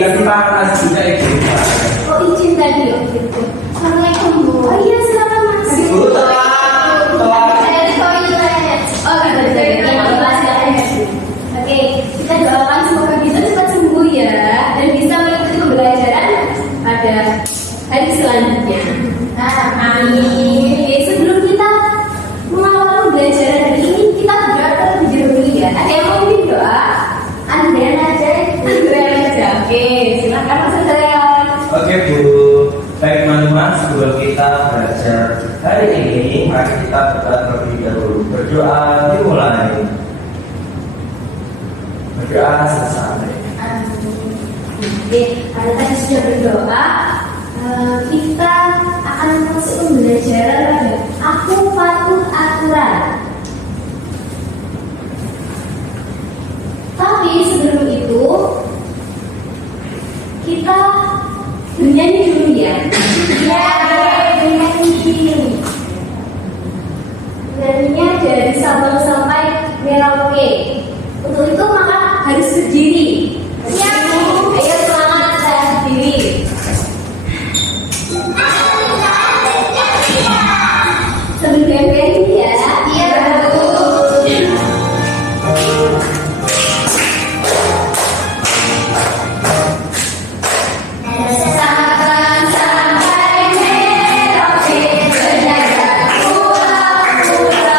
kasih panas juga itu. Oh izin tadi ya gitu. Assalamualaikum Bu. Oh iya silakan Mas. Bu, tolong. Saya di toilet. Oh gitu. Oke, kita doakan semoga kita cepat sembuh ya dan bisa mengikuti pembelajaran pada hari selanjutnya. Amin. Oke, sebelum kita mengawali pembelajaran hari ini, kita berdoa terlebih dahulu ya. Ada yang mau bikin doa? Andrean aja. Oke, silakan Mas Andrean. Oke Bu, baik teman-teman, sebelum kita belajar hari ini, mari kita berdoa terlebih dahulu. Berdoa dimulai. Berdoa selesai. Oke, karena tadi sudah berdoa, kita akan masuk pembelajaran pada aku patuh aturan. Tapi sebelum itu kita bernyanyi dulu ya. Ya, bernyanyi. Nyanyinya dari Sabang sampai Merauke. Untuk itu maka harus berdiri. Ayo semangat, saya berdiri. Sambil berdiri ya. Iya Bu. Sabang sampai Merauke berjaga pura-pura.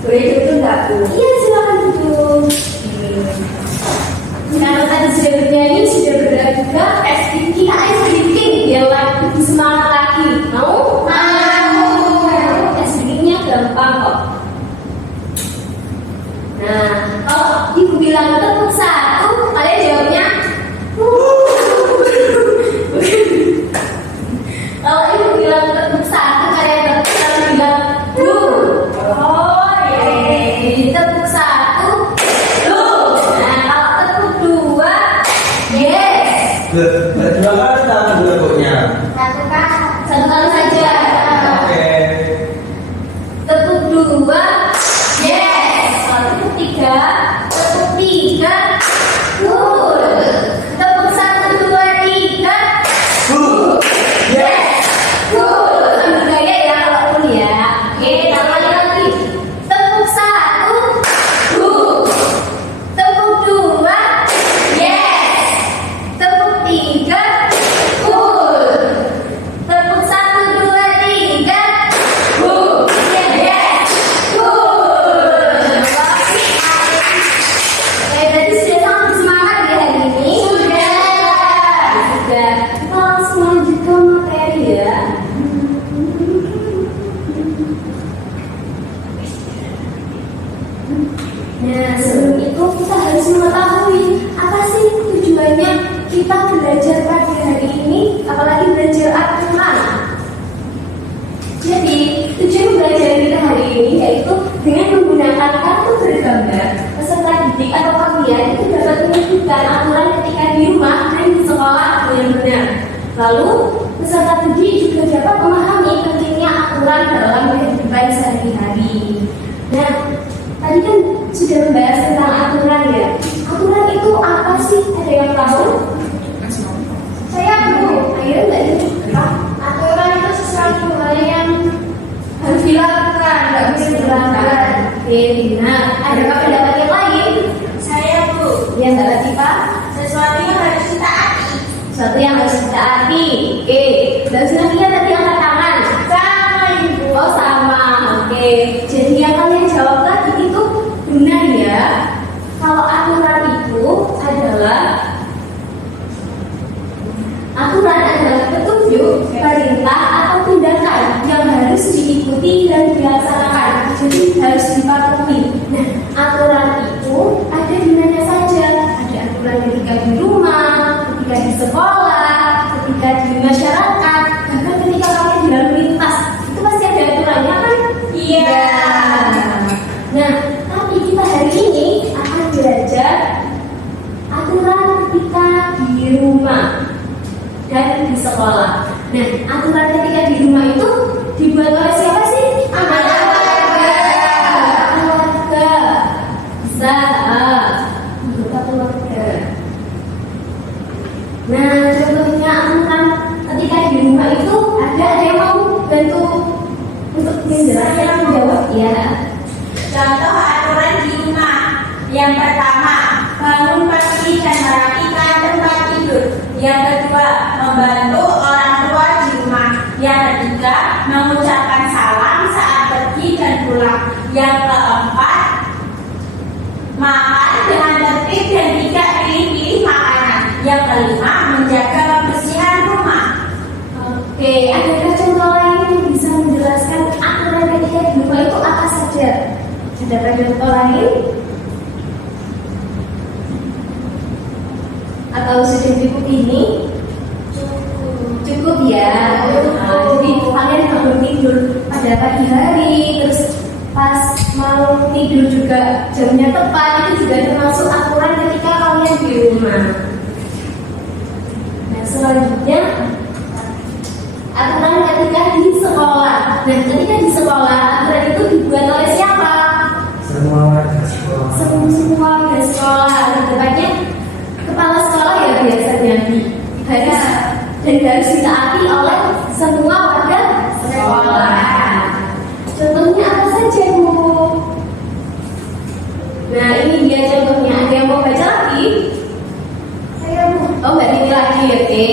Boleh duduk nggak Bu? Iya silakan duduk. Kalau tadi sudah bernyanyi, sudah berdoa juga, kita speaking biar lebih semangat lagi. Mau? Mau. Speakingnya gampang kok. Nah, kalau Ibu bilang tepuk satu, kalian jawabnya kalau Ibu bilang tepuk satu, kalian bilang tepuk satu, nah kalau tepuk dua, yes. Berdua kali tangan dua-duanya. Satu kali saja. Oke. Tepuk dua, yes. Kalau tepuk tiga, good. Tepuk satu, dua, tiga, Good. yes, good. Sambil gaya ya walaupun ya. Oke, tambah lagi. Tepuk satu, good. Tepuk dua, yes. Tepuk tiga, good. Tepuk satu, dua, tiga, good. Yes, good. Berarti sudah sangat bersemangat ya hari ini. Sudah. Kita langsung lanjut ke materi ya. Nah, sebelum itu kita harus mengetahui apa sih tujuannya kita belajar pada hari ini, apalagi belajar Al-Quran. Jadi, tujuan belajar kita hari ini yaitu dengan menggunakan kartu bergambar, peserta didik atau kalian itu dapat mengikuti aturan ketika di rumah dan di sekolah dengan benar. Lalu, peserta didik juga dapat memahami pentingnya aturan dalam kehidupan sehari-hari. Nah, tadi kan sudah membahas tentang aturan ya. Aturan itu apa sih? Ada yang tahu? Saya tahu. Akhirnya nggak ada. Aturan itu sesuatu hal yang harus dilakukan, nggak bisa dilakukan. Oke, benar. Ada pendapat yang lain? Saya Bu. Yang nggak Latifah? Sesuatu yang harus ditaati. Sesuatu yang harus ditaati. Oke. Dan selanjutnya tadi angkat tangan. Sama Ibu. Oh sama. Oke. Jadi yang kalian jawab tadi itu benar ya. Kalau aturan itu adalah petunjuk, perintah atau tindakan yang harus diikuti dan dilaksanakan. Jadi harus dipatuhi. Nah, aturan itu ada di mana saja? Ada dibuat oleh siapa sih? Anggota keluarga. Bisa anggota keluarga. Nah, contohnya aturan ketika di rumah itu ada yang mau bantu untuk menjelaskan menjawab ya. Contoh aturan di rumah. Yang pertama, bangun pagi dan merapikan tempat tidur. Yang kedua, membantu orang tua di rumah. Yang ketiga, mengucapkan salam saat pergi dan pulang. Yang keempat, makan dengan tertib dan tidak pilih-pilih makanan. Yang kelima, menjaga kebersihan rumah. Oke, adakah contoh lain yang bisa menjelaskan aturan ketika di rumah itu apa saja? Adakah contoh lain? Atau sudah cukup ini? Cukup ya. Jadi kalian bangun tidur pada pagi hari, terus pas mau tidur juga jamnya tepat, itu juga termasuk aturan ketika kalian di rumah. Nah, selanjutnya aturan ketika di sekolah. Nah, ketika di sekolah aturan itu dibuat oleh siapa? Semua warga sekolah. Semua warga sekolah. Tepatnya kepala sekolah ya biasanya harus dan harus ditaati oleh semua warga sekolah. Contohnya apa saja, Bu? Nah, ini dia contohnya. Ada yang mau baca lagi? Saya Bu. Oh, Mbak Titi lagi, oke.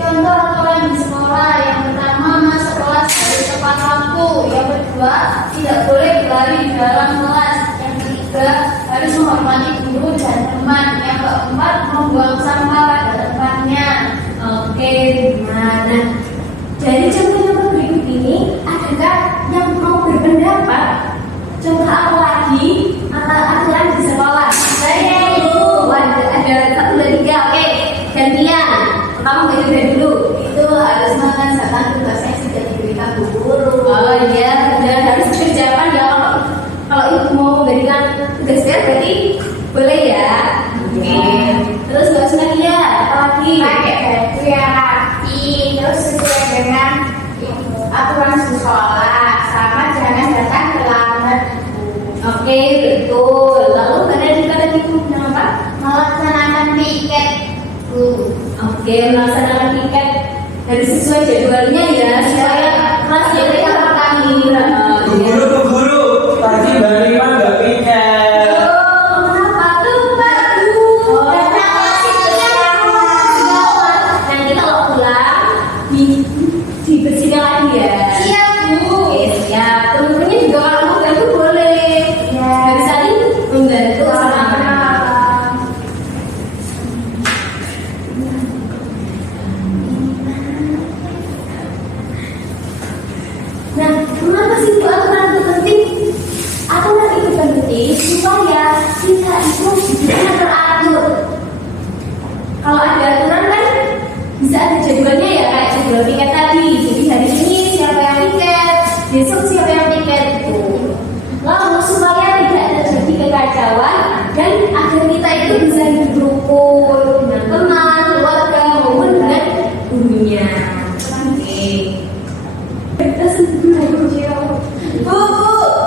Contoh aturan di sekolah. Yang pertama, masuk kelas harus tepat waktu. Yang kedua, tidak boleh berlari di dalam kelas. Yang ketiga, harus menghormati guru dan teman. Yang keempat, membuang sampah pada tempatnya. Oke, gimana? Dari contoh-contoh berikut ini, adakah yang mau berpendapat? Contoh apa lagi? Aturan di sekolah. Saya itu ada 1, 2, 3. Oke, gantian. Kamu baca dulu. Itu harus mengerjakan tugas yang sudah diberikan bu guru. Oh iya, dan harus dikerjakan ya. Kalau ibu mau memberikan tugasnya berarti boleh ya. Oke. Terus Mbak Sunadia, apa lagi? Pakai baju yang rapi, terus sesuai dengan aturan sekolah, sama jangan datang terlambat. Oke, betul. Lalu ada juga tadi apa? Melaksanakan piket. Oke, melaksanakan piket harus sesuai jadwalnya ya, supaya kelasnya mereka kami. Bu guru, tadi Mbak Rima nggak piket. Kenapa tuh, Pak? Nanti kalau pulang dibersihkan lagi ya. Siap Bu. Oke, siap. Teman-temannya juga kalau mau bantu boleh. Ya. Harus saling membantu sama. Nah, kenapa sih itu aturan itu penting? Aturan itu penting supaya kita itu bisa teratur. Kalau ada aturan kan bisa ada jadwalnya ya, kayak jadwal piket tadi. Jadi hari ini siapa yang piket, besok siapa yang piket itu. Lalu supaya tidak terjadi kekacauan dan agar kita itu bisa hidup rukun dengan teman, keluarga maupun dengan gurunya. Oke. Terus Bu,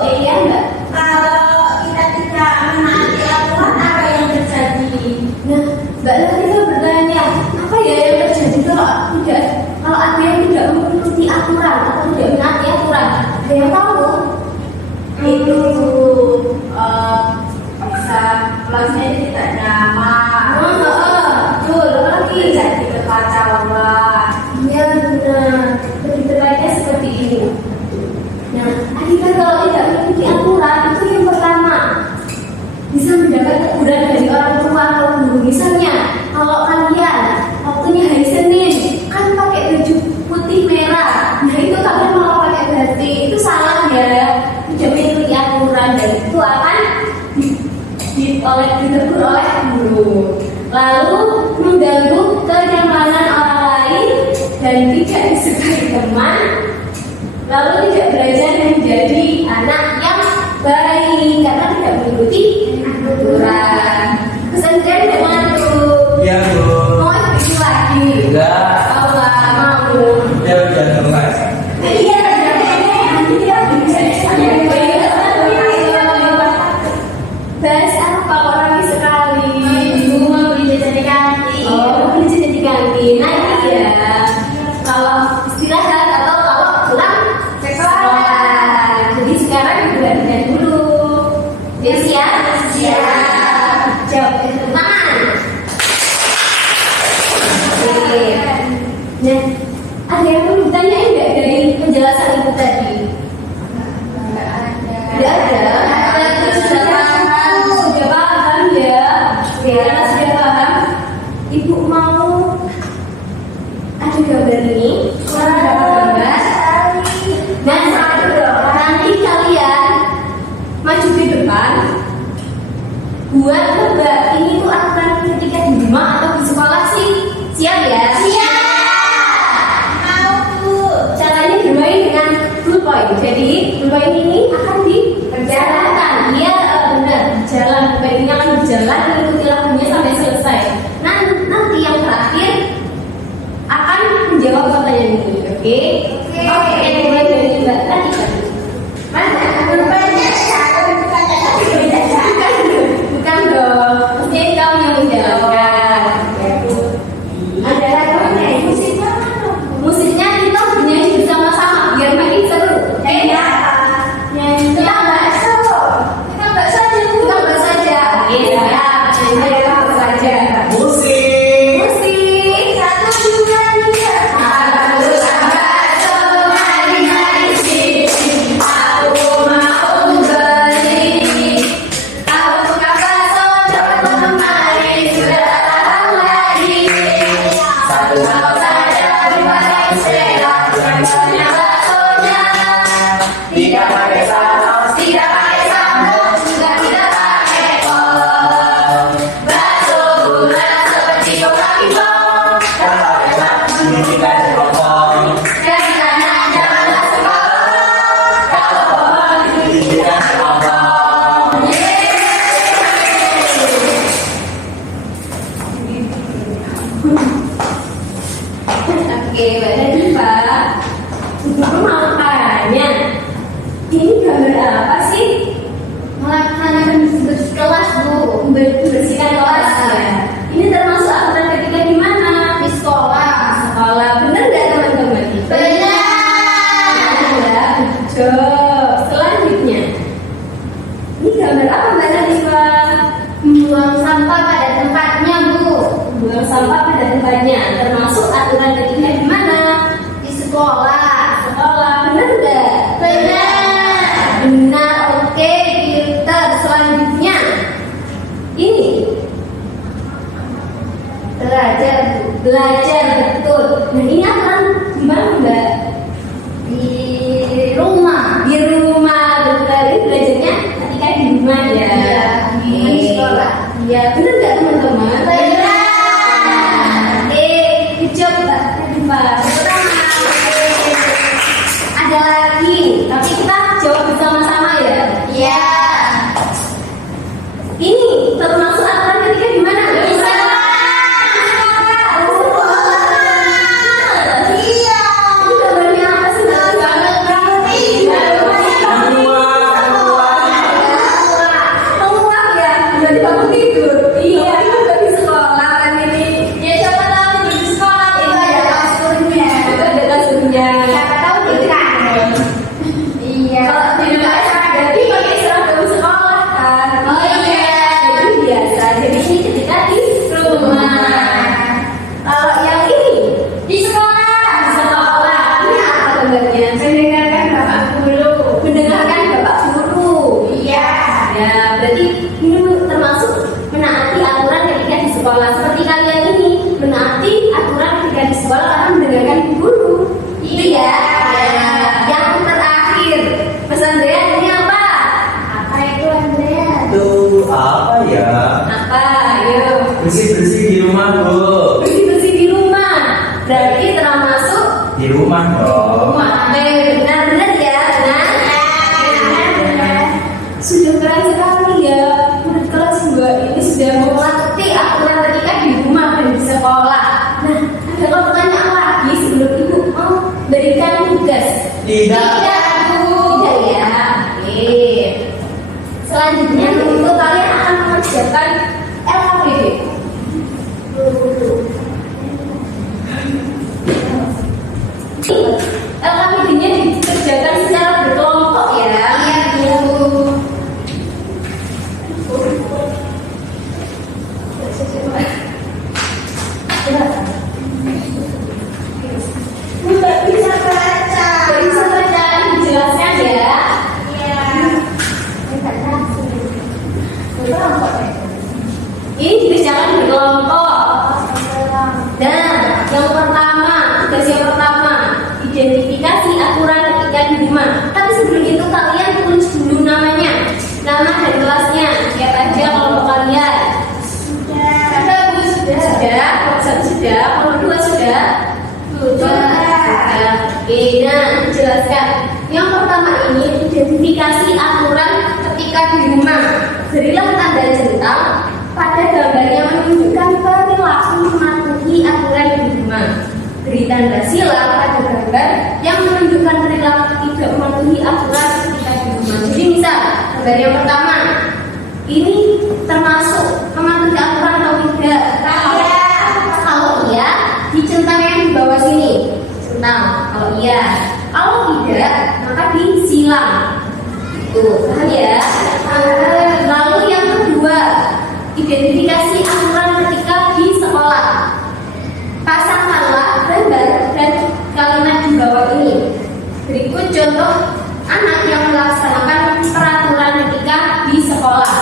iya Mbak. kalau kita tidak menaati aturan apa yang terjadi? Nah, Mbak Latifah bertanya, apa ya yang terjadi kalau ada yang tidak mengikuti aturan atau tidak menaati aturan? Ada yang tahu? Itu bisa kelasnya tidak nyaman. Betul. Apa lagi? Terjadi kekacauan. Iya benar. Lebih tepatnya seperti ini. Nah, akibat kalau tidak mengikuti aturan itu yang pertama bisa mendapat teguran dari orang tua atau guru. Misalnya, kalau kalian waktunya hari Senin kan pakai baju putih merah, nah itu kalian mau pakai batik, itu salah ya. Tidak mengikuti aturan dan itu akan ditegur oleh guru. Lalu mengganggu kenyamanan orang lain dan tidak disukai teman. Lalu tidak belajar menjadi anak yang baik karena tidak mengikuti aturan. Bu tadi? Tidak ada. Sudah paham ya? Ya, sudah paham. Ibu mau ada gambar ini? Ada gambar. Dan nanti kalian maju ke depan. Buat gambar ini tuh aturan ketika di rumah atau di sekolah sih. Siap ya? Siap. Mau Bu. Caranya bermain dengan ballpoint. Jadi ballpoint ini akan diperjalankan. Iya benar, jalan. Ballpoint ini akan berjalan mengikuti lagunya sampai selesai. Nanti yang terakhir akan menjawab pertanyaan ini. Oke? Oke. Mulai dari Mbak tadi kan? Mana? Rupanya calon bukan Bukan dong. Mesti kamu yang menjalankan. Ada lagi musiknya mana? Musiknya kita bernyanyi bersama-sama biar makin seru. Iya. Nyanyi Kita bakso. kita bahas saja. Kita bahas saja. Iya. Nyanyi bahas saja. Musik. Musik. 1, 2, 3. Aku bakso mari sini. Aku mau beli. Aku buka bakso cepat mari sudah datang lagi. Satu mau saja dipakai sepeda yang banyak baksonya. Tidak pakai saus, tidak pakai sambal, juga tidak pakai kol. Bakso bulat seperti Coca-Cola. Kalau enak, ini kita dipotong. Dari sana janganlah sekolah. Kalau pohon Ini kita dipotong. Oke, Mbak Nadifa. Ibu mau tanya, ini gambar apa sih? Melaksanakan bersih kelas, Bu. Membersihkan kelas ya. Ini termasuk aturan ketika di mana? Di sekolah. Sekolah. Benar nggak teman-teman? Benar. Benar. Betul. Selanjutnya, ini gambar apa Mbak Nadifa? Buang sampah pada tempatnya, Bu. Buang sampah pada tempatnya. Termasuk aturan ketika di mana? Di sekolah. Sekolah. Benar nggak? Benar. Benar, oke, pinter. Selanjutnya, ini belajar, Bu. Belajar betul. Nah ini aturan di mana Mbak? Di rumah. Di rumah, betul. Ini belajarnya ketika di rumah ya. Iya, bukan di sekolah. Iya, benar nggak teman-teman? Benar. Good job Mbak Nadifa. Ada lagi, tapi kita jawab bersama-sama ya. Iya. Ini termasuk aturan ketika di mana? Di sekolah. Iya. Ini gambarnya apa sih? Menguap ya, berarti bangun tidur. Iya, itu juga di sekolah kan ini. Ya siapa tahu di sekolah itu ada kasurnya. Itu ada kasurnya. Siapa tahu di kantor. Iya. Kalau di rumah berarti pakai seragam sekolah kan? Oh iya. Jadi biasa. Jadi ini ketika di rumah. Kalau yang ini Di sekolah. di sekolah, ini apa gambarnya? Mendengarkan bapak guru. Mendengarkan bapak guru. Iya. Ya, berarti ini termasuk menaati aturan ketika di sekolah. Seperti kalian ini menaati aturan ketika di sekolah karena mendengarkan guru. Iya. Ya. Yang terakhir, Mas Andrea ini apa? Apa itu Andrea? Itu apa ya? Apa? Ayo. Bersih-bersih di rumah, Bu. Bersih-bersih di rumah. Berarti termasuk Di rumah dong. rumah. Benar-benar ya, benar. Sudah keren sekali ya. Menurut kelas 2 ini sudah melatih aturan ketika di rumah dan di sekolah. Nah, ada pertanyaan lagi sebelum Ibu mau berikan tugas. Tidak. Tidak ya. Oke. Selanjutnya untuk kalian akan mengerjakan LKPD. LKPD-nya dikerjakan secara berkelompok ya. Iya, Bu. Tidak bisa baca. Tidak bisa baca sudah, nomor 1 sudah, nomor 2 sudah. Sudah. Oke, nah jelaskan. Yang pertama ini identifikasi aturan ketika di rumah. Berilah tanda centang pada gambar yang menunjukkan perilaku mematuhi aturan di rumah. Beri tanda silang pada gambar yang menunjukkan perilaku tidak mematuhi aturan ketika di rumah. Jadi misal gambar yang pertama ini termasuk mematuhi aturan atau tidak? Kalau iya, dicentang yang di bawah sini. Centang. Kalau iya. Kalau tidak, maka disilang. Itu, paham ya? Lalu yang kedua, identifikasi aturan ketika di sekolah. Pasangkanlah gambar dan kalimat di bawah ini. Berikut contoh anak yang melaksanakan peraturan ketika di sekolah.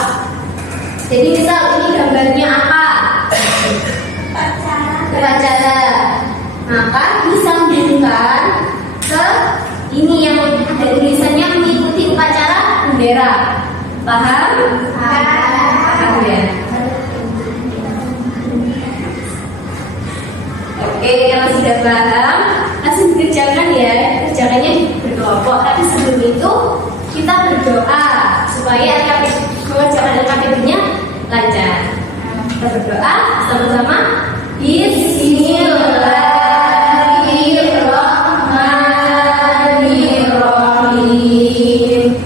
Jadi misal ini gambarnya apa? Upacara. Maka disambungkan ke ini yang ada tulisannya mengikuti upacara bendera. Paham? Paham ya? Oke, kalau sudah paham, langsung dikerjakan ya. Kerjakannya berkelompok. Tapi sebelum itu kita berdoa supaya mengerjakan LKPD-nya lancar. Kita berdoa sama-sama. Bismillahirrahmanirrahim.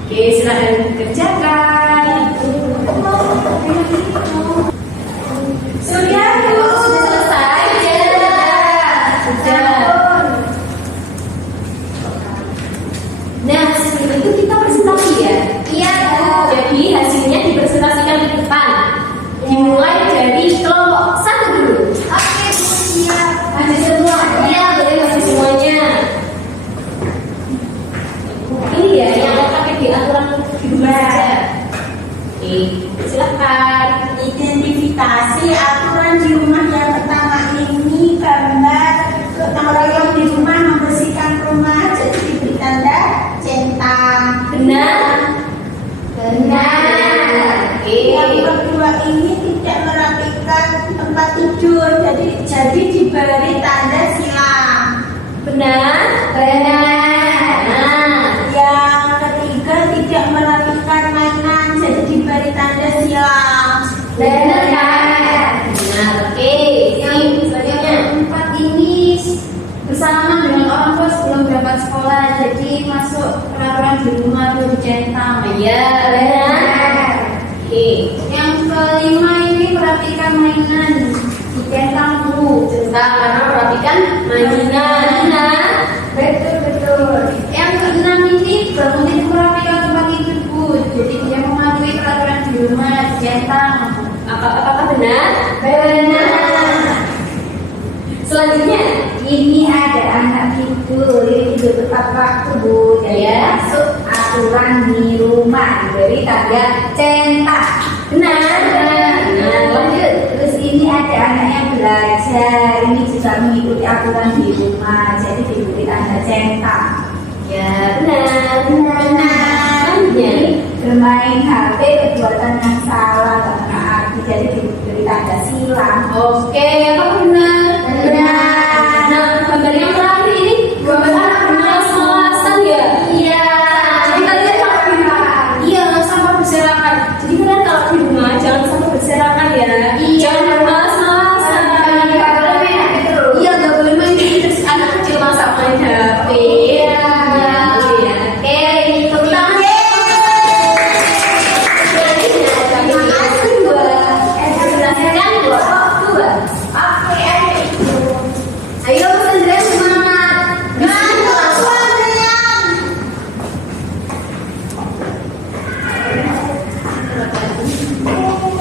Oke, silakan kerjakan. Sudah selesai. Sudah. Nah, sebelum itu kita presentasi ya. Iya. Jadi hasilnya dipresentasikan di depan. Dimulai dari kelompok 1 dulu. Oke, siap. Ada semua. Iya, boleh masih semuanya. Ini ya yang pakai di aturan di rumah saja. Oke, silakan. Identifikasi aturan di rumah yang pertama ini gambar gotong royong di rumah membersihkan rumah, jadi diberi tanda centang. Benar. Benar. Oke. Yang kedua ini tidak merapikan tempat tidur, jadi diberi tanda silang. Benar. Benar. Nah, Yang ketiga tidak merapikan mainan, jadi diberi tanda silang. benar kan? Benar. Oke. Yang selanjutnya 4 ini bersalaman dengan orang tua sebelum berangkat sekolah, jadi masuk peraturan di rumah itu dicentang. ya benar. Oke. Yang kelima ini perhatikan mainan, dicentang dulu. Tentang karena perhatikan mainan. Betul. Yang keenam ini bangun tidur merapikan tempat tidur Bu, jadi dia mematuhi peraturan di rumah dicentang. Apakah benar? Benar. Selanjutnya, Ini ada anak tidur, ini tidur tepat waktu Bu, jadi Ya. masuk aturan di rumah, diberi tanda centang. benar. Nah, lanjut. Terus ini ada anak yang belajar, ini juga mengikuti aturan di rumah, jadi diberi tanda centang. Ya benar. Benar. Selanjutnya, Bermain HP perbuatan yang salah karena arti, jadi diberi tanda silang. oke, apa benar? Benar. Nah, gambar yang terakhir ini gambar anak bermalas-malasan ya. Iya. Jadi kalian kalau di rumah, iya nggak sampai berserakan. Jadi kalian kalau di rumah jangan sampai berserakan ya. Jangan bermalas-malasan. Iya, nggak boleh main terus anak kecil masa main HP. Iya. Oke, ini tepuk tangan. Ayo Sandra semangat.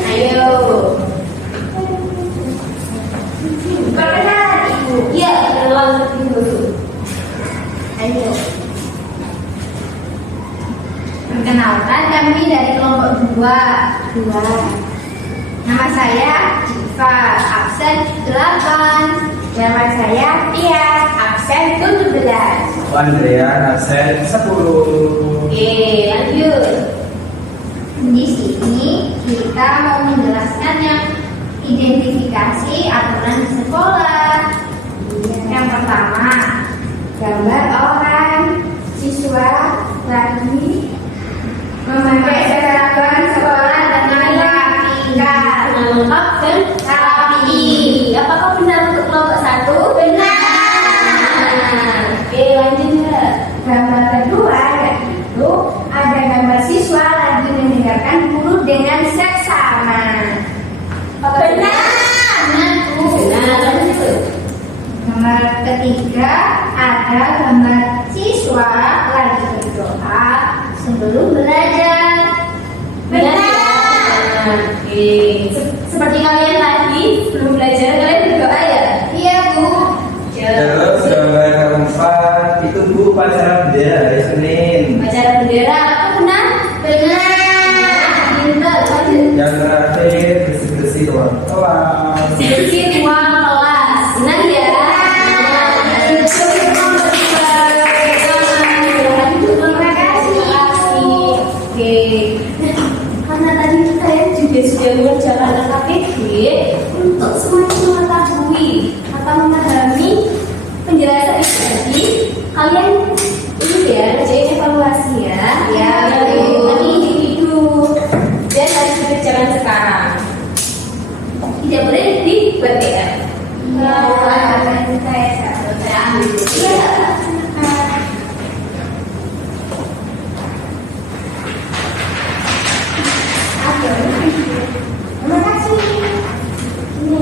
Ayo. Perkenalan Ibu. Iya, kenalan dulu. Ayo. Perkenalkan, kami dari kelompok 2. Nama saya Jiva, absen 8. Nama saya Tias, absen 17. Andrea, absen 10. Oke, lanjut. Di sini kita mau menjelaskan yang Identifikasi aturan di sekolah. Yang pertama, gambar orang siswa lagi memakai seragam sekolah dengan rapikan. lengkap dan Rapi. Apakah benar untuk kelompok 1? Benar. Oke, lanjut ya. Gambar kedua yaitu ada gambar siswa lagi mendengarkan guru dengan seksama. Benar. Lanjut. Gambar ketiga ada gambar siswa lagi berdoa sebelum belajar. Oke. Seperti kalian tadi sebelum belajar kalian berdoa ya? Iya Bu. Terus gambar keempat itu Bu upacara bendera hari Senin. Upacara bendera apa benar? Pintar. Lanjut. Yang terakhir bersih-bersih ruang kelas. Bersih ruang kelas. Benar ya? Terima kasih. Oke. Karena tadi kalian juga sudah mengerjakan KPG untuk semakin mengetahui atau memahami penjelasan ini tadi, kalian ini ya kerjain evaluasi ya. Ya, Yang betul. tadi individu dan harus dikerjakan sekarang. Tidak boleh dibuat PR. Iya, saya ambil dulu. Iya. Terima kasih. Ini.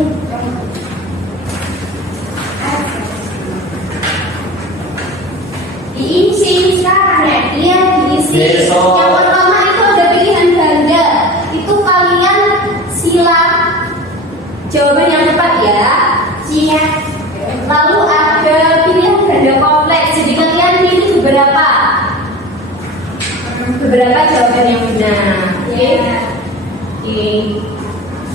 Diisi sekarang ya? Iya, diisi. Besok. Yang pertama itu ada pilihan ganda. Itu kalian silang jawaban yang tepat ya. Siap. Lalu ada pilihan ganda kompleks. Jadi kalian pilih beberapa jawaban yang benar. Oke. Oke.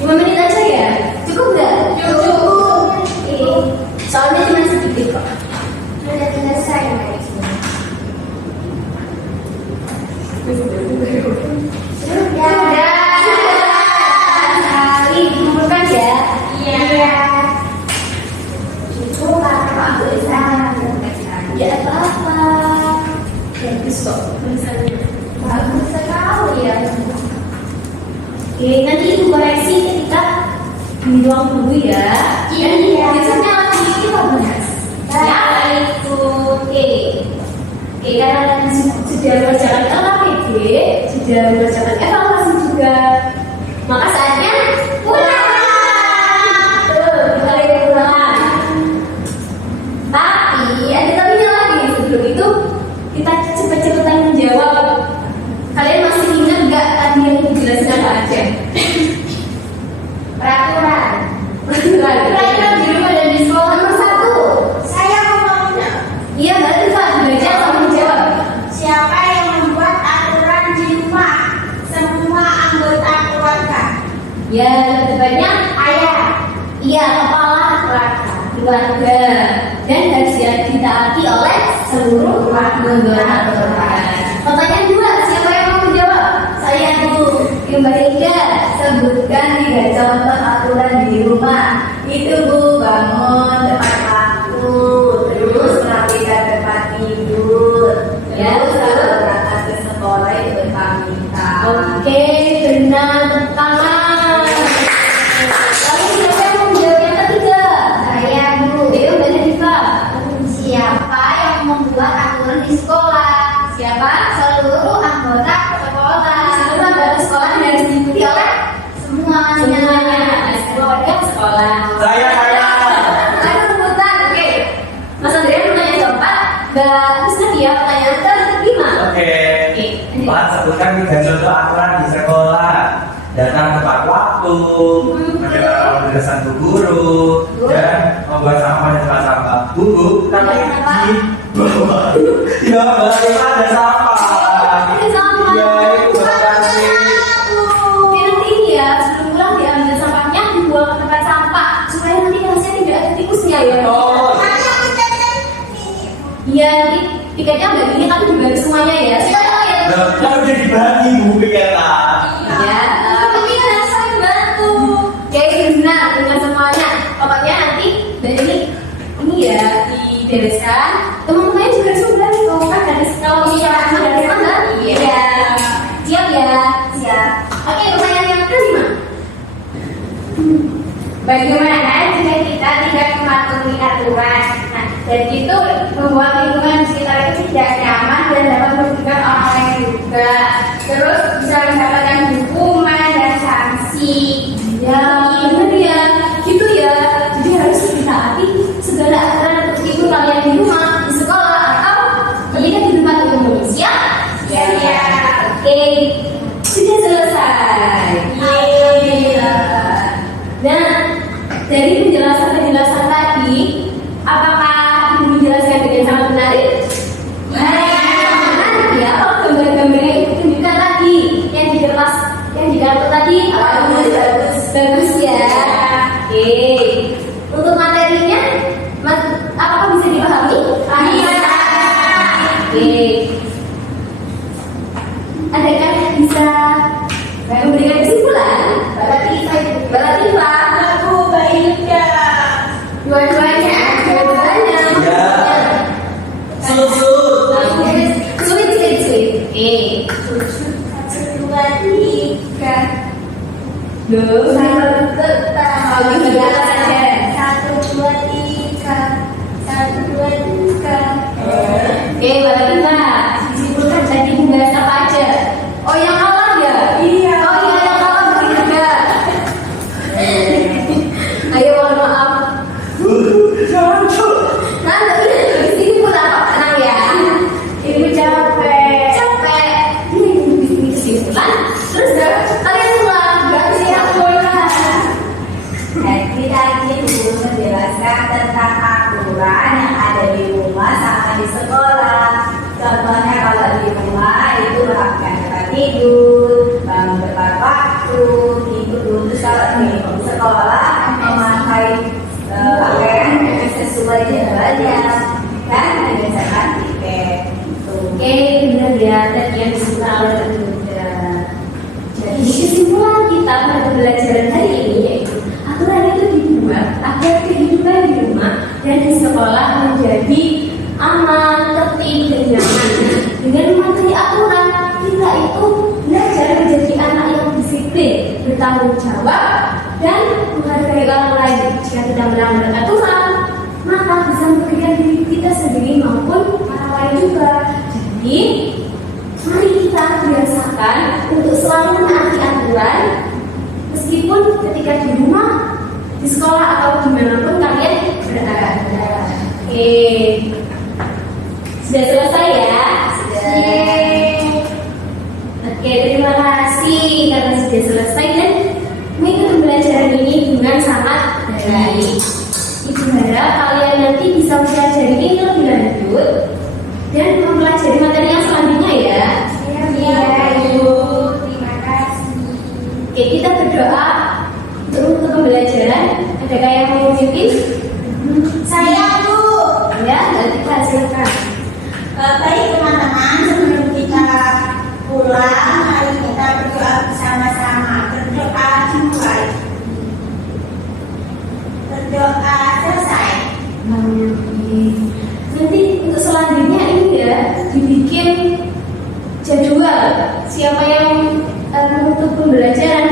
5 menit aja ya. Cukup nggak? Cukup. Oke. Soalnya cuma sedikit kok. Sudah selesai guys. Sudah. Sekali mengumpulkan ya. Iya. Cukup Pak bisa. Ya apa-apa. Bagus kok tulisannya. Bagus sekali ya. Oke, nanti ibu koreksi ketika di ruang guru ya. Iya. Biasanya langsung itu bahas. Ya, itu oke. Oke, karena kalian sudah mengerjakan LKPD, sudah mengerjakan evaluasi juga, maka saatnya pulang. Tuh, kita lagi pulang. Tapi ada tapinya lagi. Sebelum itu kita cepet-cepetan menjawab. Kalian masih ingat nggak tadi yang dijelasin apa aja? Peraturan. Peraturan di rumah dan di sekolah nomor 1. Saya ngomongnya. Iya, berarti Pak belajar sama menjawab. Siapa yang membuat aturan di rumah? Semua anggota keluarga. Ya, lebih banyak Ayah. iya kepala keluarga dan harus ditaati oleh seluruh anggota keluarga. Pertanyaan 2, siapa yang mau menjawab? Saya dulu. Mbak Ika, sebutkan 3 contoh aturan di rumah. Itu Bu, bangun tepat waktu, terus merapikan tempat tidur, ya, terus berangkat ke sekolah itu berpamitan. Oke, benar, tangan. Lalu siapa yang mau menjawab yang ketiga? Saya dulu. Ayo, Mbak Nadifa. Siapa yang membuat aturan di sekolah? Siapa? Seluruh anggota sekolah. Seluruh anggota sekolah yang harus diikuti oleh semuanya. Keluarga sekolah. Saya. Ada rebutan, oke. Mas Andrea pertanyaan keempat, Mbak Kusnadia pertanyaan kelima. Oke. Oke. Pak, sebutkan 3 contoh aturan di sekolah. Datang tepat waktu, mendengar penjelasan bu guru, dan membuat sampah dan tempat sampah. Bu, tapi di bawah di bawah ada sampah. Ada sampah. Iya, itu berarti. Oke, nanti ini ya, sebelum pulang diambil sampahnya, dibuang ke tempat sampah supaya nanti kelasnya tidak ada tikusnya ya. Oh, Iya, nanti tiketnya nggak gini tapi dibagi semuanya ya. Supaya kalian kan udah dibagi bu pikirkan. ya, tapi kan harus saling bantu. Ya itu benar. Bagaimana jika kita tidak mematuhi aturan? Nah, dan itu membuat lingkungan di sekitar itu tidak nyaman dan dapat merugikan orang lain juga. Terus bisa mendapatkan hukuman dan sanksi. Ya, benar ya. Gitu ya. Jadi harus ditaati segala aturan meskipun kalian di rumah, di sekolah, atau kan di tempat umum. Siap? Ya, ya. Oke, sudah selesai. Nah, dari penjelasan tadi, apakah ibu menjelaskan dengan sangat menarik? Menarik ya. Kalau gambar-gambarnya itu tunjukkan tadi yang di kertas, yang di kartu tadi, bagus ya. Oke, untuk materinya, apakah bisa dipahami? Bisa. Oke. Adakah yang bisa memberikan kesimpulan? Mbak Latifah, Aku baik ya. dua-duanya. Ya. Susu. Sulit. Oke. Satu, dua, tiga. Loh, Tetap. tiga saja. Satu, dua, tiga. Satu, dua, tiga. Oke, Mbak Latifah, disimpulkan tadi membahas apa aja? Oh, yang kalah ya? Iya. Oh iya, yang kalah bertiga. Ayo, mohon maaf. Nah, kesimpulan apa? Tenang ya. Ibu capek. Ini bikin kesimpulan. Terus kalian ulang. Berarti saya ulang. Jadi tadi guru menjelaskan tentang aturan yang ada di rumah sama di sekolah. Contohnya kalau di rumah itu melakukan tempat tidur, bangun tepat waktu, tidur dulu. Terus kalau di sekolah memakai pakaian yang sesuai jadwalnya dan mengerjakan tiket. Oke, benar ya. Tadi yang disebutkan oleh Tante Bunda. Jadi kesimpulan kita pada pembelajaran hari ini yaitu aturan itu dibuat agar kehidupan di rumah dan di sekolah menjadi aman, tertib, dan nyaman. Dengan mematuhi aturan, kita itu belajar menjadi anak yang disiplin, bertanggung jawab, dan menghargai orang lain. Jika kita melanggar aturan, maka bisa merugikan diri kita sendiri maupun orang lain juga. Jadi, mari kita biasakan untuk selalu menaati aturan, meskipun ketika di rumah, di sekolah, atau dimanapun kalian berada. Oke, sudah selesai ya? Oke, terima kasih karena sudah selesai dan mengikuti pembelajaran ini dengan sangat baik. Ibu harap kalian nanti bisa mempelajari ini lebih lanjut dan mempelajari materi yang selanjutnya ya. Iya, Ibu. Terima kasih. Oke, kita berdoa untuk pembelajaran. Adakah yang mau memimpin? Saya, Bu. Ya, nanti kita silakan. Baik teman-teman, sebelum kita pulang, mari kita berdoa bersama-sama. Berdoa dimulai. Berdoa selesai. Nanti untuk selanjutnya ini ya dibikin jadwal siapa yang menutup pembelajaran